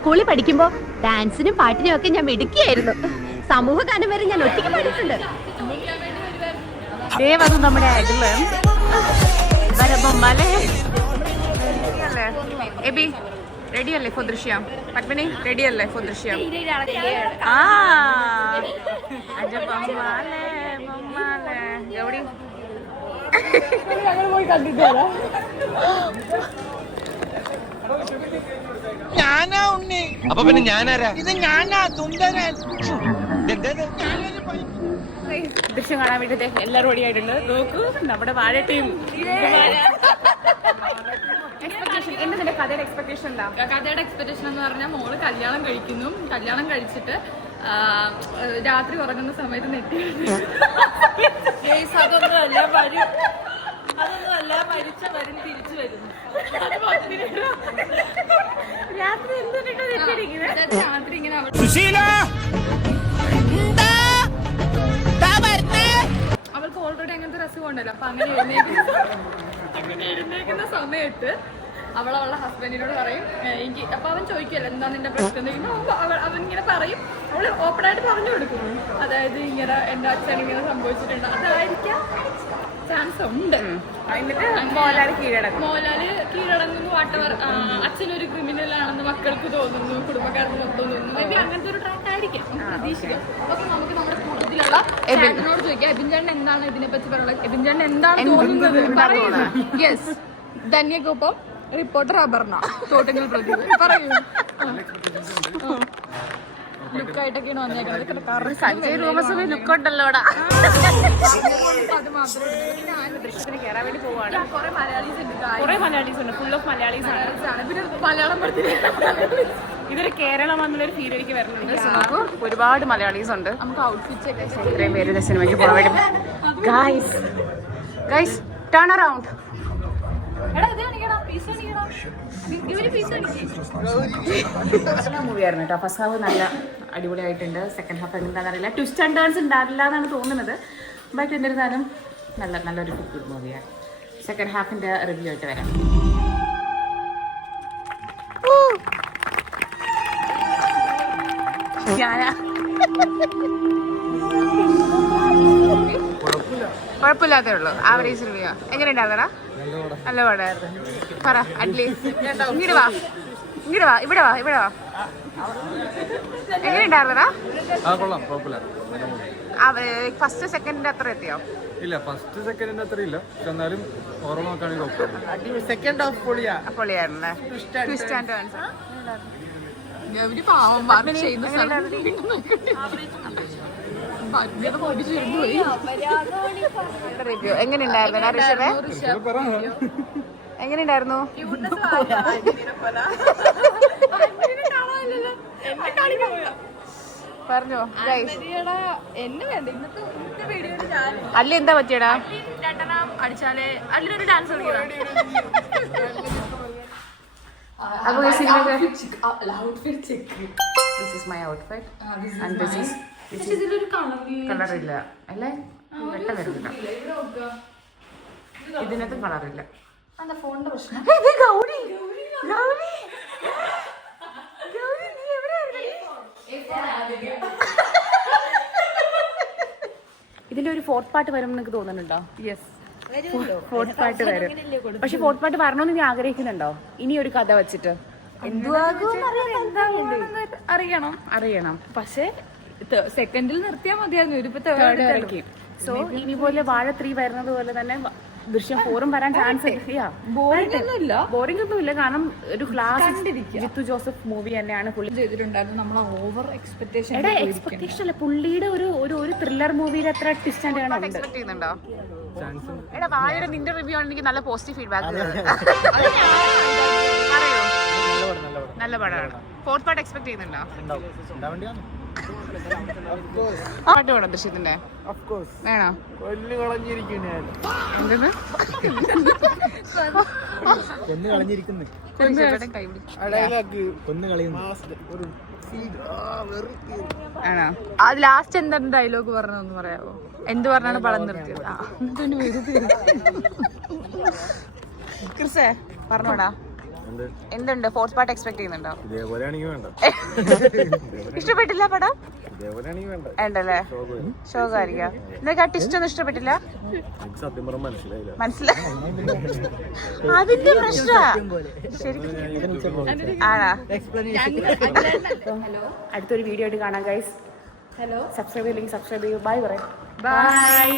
സ്കൂളിൽ പഠിക്കുമ്പോ ഡാൻസിനും പാട്ടിനും ഒക്കെ ഞാൻ മിടുക്കിയായിരുന്നു. സമൂഹ ഗാനം വരെ ഞാൻ ഒറ്റയ്ക്ക് പാടിയിട്ടുണ്ട്. അത് നമ്മുടെ എബി റെഡി അല്ലേ ഫോർ ദൃശ്യം? പത്മിനി റെഡി അല്ലേ ഫോർ ദൃശ്യം? ഗൗഡി ഞാനാ ഉണ്ണി. അപ്പൊ പിന്നെ ഞാനാരാ? ഇത് ഞാനാ സുന്ദരൻ. ദൃശ്യം കാണാൻ വേണ്ടി എല്ലാവരും റെഡി ആയിട്ടുണ്ട്. നോക്കൂ നമ്മുടെ വാഴ ടീം. എന്താ നിന്റെ കഥയുടെ എക്സ്പെക്ടേഷൻ? കഥയുടെ എക്സ്പെക്ടേഷൻ എന്ന് പറഞ്ഞാൽ മോള് കല്യാണം കഴിക്കുന്നു. കല്യാണം കഴിച്ചിട്ട് രാത്രി ഉറങ്ങുന്ന സമയത്ത് നെറ്റി അതൊന്നുമല്ല മരിച്ച വരും തിരിച്ചു വരുന്നു. രാത്രി രാത്രി ഇങ്ങനെ അവൾക്ക് ഓൾറെഡി അങ്ങനത്തെ രസം ഉണ്ടല്ലോ. അപ്പൊ അങ്ങനെ എഴുന്നേക്കുന്ന സമയത്ത് അവളുടെ ഹസ്ബൻഡിനോട് പറയും എനിക്ക്. അപ്പൊ അവൻ ചോദിക്കല്ലോ എന്താ നിന്റെ പ്രശ്നം. അവൻ ഇങ്ങനെ പറയും. അവള് ഓപ്പണായിട്ട് പറഞ്ഞു കൊടുക്കുന്നു. അതായത് ഇങ്ങനെ എന്റെ അച്ഛൻ ഇങ്ങനെ സംഭവിച്ചിട്ടുണ്ട്. അതായിരിക്കാം ചാൻസ് ഉണ്ട്. മോഹൻലാല് കീഴടങ്ങുന്നു. വാട്ടവർ അച്ഛനൊരു ക്രിമിനൽ ആണെന്ന് മക്കൾക്ക് തോന്നുന്നു, കുടുംബക്കാർക്ക് മൊത്തം തോന്നുന്നു. മേ ബി അങ്ങനത്തെ ഒരു ട്രാക്ക് ആയിരിക്കാം പ്രതീക്ഷിക്കാം. അപ്പൊ നമുക്ക് നമ്മുടെ കൂട്ടത്തിലുള്ള ചേട്ടനോട് ചോദിക്കാം, എബിൻ ചേട്ടൻ എന്താണ് ഇതിനെ പറ്റി പറയുന്നത്? എബിൻ ചേട്ടൻ എന്താണ് തോന്നുന്നത് പറയുന്നത്? യെസ്. ധന്യക്കൊപ്പം റിപ്പോർട്ടർ അപർണ തോട്ടങ്ങൾ പ്രതി പറയൂ. ലുക്കായിട്ടൊക്കെയാണ് വന്നേക്കുന്നത്. സഞ്ജയ് റൂമസ് ലുക്ക് ഉണ്ടല്ലോടാ. അത് മാത്രമേ ദൃശ്യത്തിന് കയറാൻ വേണ്ടി പോവാണ്. കുറെ മലയാളീസ് ഉണ്ട്. ഫുൾ ഓഫ് മലയാളീസ് ആണ്. പിന്നെ മലയാളം ഇതൊരു കേരളം എന്നുള്ളൊരു ഫീൽ എനിക്ക് വരുന്നുണ്ട്. ഒരുപാട് മലയാളീസ് ഉണ്ട്. നമുക്ക് ഔട്ട്ഫിറ്റ്സ് ഒക്കെ ഇത്രയും പേര് സിനിമയ്ക്ക് പോകാൻ വേണ്ടി. Guys turn around. മൂവിയായിരുന്നു കേട്ടോ. ഫസ്റ്റ് ഹാഫ് നല്ല അടിപൊളിയായിട്ടുണ്ട്. സെക്കൻഡ് ഹാഫ് എന്താണെന്ന് അറിയില്ല. ട്വിസ്റ്റ് ആൻഡ് ടേൺസ് ഉണ്ടാവില്ല എന്നാണ് തോന്നുന്നത്. ബട്ട് എന്നിരുന്നാലും നല്ലൊരു ഗുഡ് മൂവിയാണ്. സെക്കൻഡ് ഹാഫിന്റെ റിവ്യൂ ആയിട്ട് വരാം. കുഴപ്പമില്ലാത്തേ ഉള്ളൂ. Average review. എങ്ങനെ ഉണ്ടായിരുന്നടാ? നല്ല പടമായിരുന്നു. പറ അറ്റ്ലീസ്റ്റ്. ഇങ്ങോട്ട് വാ. ഇവിടെ വാ. എങ്ങനെ ഉണ്ടായിരുന്നടാ? ഫസ്റ്റ് സെക്കൻഡിന്റെ അത്ര എത്തിയോ? ഇല്ല, ഫസ്റ്റ് സെക്കൻഡിന്റെ അത്ര ഇല്ല. എന്നാലും ഓരോ നോക്കുകയാണെങ്കിൽ സെക്കൻഡ് ഹാഫ് പൊളിയായിരുന്നല്ലേ? Twist and turns. പാവം വർക്ക് ചെയ്യുന്ന റിവ്യൂ എങ്ങനെ ഉണ്ടായിരുന്നു? എങ്ങനെ ഉണ്ടായിരുന്നു? പറഞ്ഞോ. അല്ല എന്താ പറ്റിയടാ? അടിച്ചാലേ അല്ലൊരു ഡാൻസ് കളറില്ല അല്ലേ? വെട്ട വരുന്നില്ല. ഇതിനകത്തും കളറില്ല. ഫോണിന്റെ പ്രശ്നം. ഇതിന്റെ ഒരു ഫോർത്ത് പാർട്ട് വരും എനിക്ക് തോന്നുന്നുണ്ടോ? യെസ്, ഫോർത്ത് പാർട്ട് വരും. പക്ഷെ ഫോർത്ത് പാർട്ട് വരണമെന്ന് നീ ആഗ്രഹിക്കുന്നുണ്ടോ? ഇനി ഒരു കഥ വെച്ചിട്ട് അറിയണം. പക്ഷെ സെക്കൻഡിൽ നിർത്തിയാൽ മതിയായിരുന്നു. ഒരു ഇറക്കി. സോ ഇനി പോലെ വാഴ 3 വരുന്നത് പോലെ തന്നെ ദൃശ്യം 4 വരാൻ ചാൻസ്. ബോറിംഗ് ഒന്നുമില്ല. കാരണം ഒരു ക്ലാസ് ജിത്തു ജോസഫ് മൂവി തന്നെയാണ് പുള്ളി ചെയ്തിട്ടുണ്ടായിരുന്നു. നമ്മൾ ഓവർ എക്സ്പെക്ടേഷൻ അല്ല. പുള്ളിയുടെ ഒരു ത്രില്ലർ മൂവിയിൽ എത്ര ട്വിസ്റ്റ് ആൻഡ് ഉണ്ട് എക്സ്പെക്ട് ചെയ്യുന്നുണ്ടോ? എടാ വാഴയുടെ നിന്റെ റിവ്യൂ ആണ് എനിക്ക് നല്ല പോസിറ്റീവ് ഫീഡ്ബാക്ക്. അറിയോ? നല്ല പടമാണ്. ഫോർത്ത് പാർട്ട് എക്സ്പെക്ട് ചെയ്യുന്നുണ്ടോ? പാട്ട് വേണം ദൃശ്യത്തിന്റെ? വേണോ? ആണോ? അത് ലാസ്റ്റ് എന്താണ് ഡയലോഗ് പറഞ്ഞതെന്ന് പറയാമോ? എന്ത് പറഞ്ഞാണ് പടം നിർത്തിയത്? ക്രിസേ പറഞ്ഞോടാ, എന്തുണ്ട്? ഫോർത്ത് പാർട്ട് എക്സ്പെക്ട് ചെയ്യുന്നുണ്ടോ? ഇതേപോലെയാണെങ്കിൽ വേണ്ട. ഇഷ്ടപ്പെട്ടില്ല പടം? ഇതേപോലെയാണെങ്കിൽ വേണ്ട. ഉണ്ടല്ലേ, ശോകായിരിക്കാം. നിനക്ക് ആ ടിസ്റ്റ് ഒന്നും ഇഷ്ടപ്പെട്ടില്ല? എനിക്ക് സത്യം പറഞ്ഞാൽ മനസ്സിലായില്ല. മനസ്സിലായി, അതിന്റെ പ്രശ്ന ശരിക്കും ആണാ. അടുത്തൊരു വീഡിയോ ആയിട്ട് കാണാം ഗൈസ്. ഹലോ, സബ്സ്ക്രൈബ് ചെയ്യില്ലെങ്കിൽ സബ്സ്ക്രൈബ് ചെയ്യൂ. ബൈ പറയാം. ബൈ.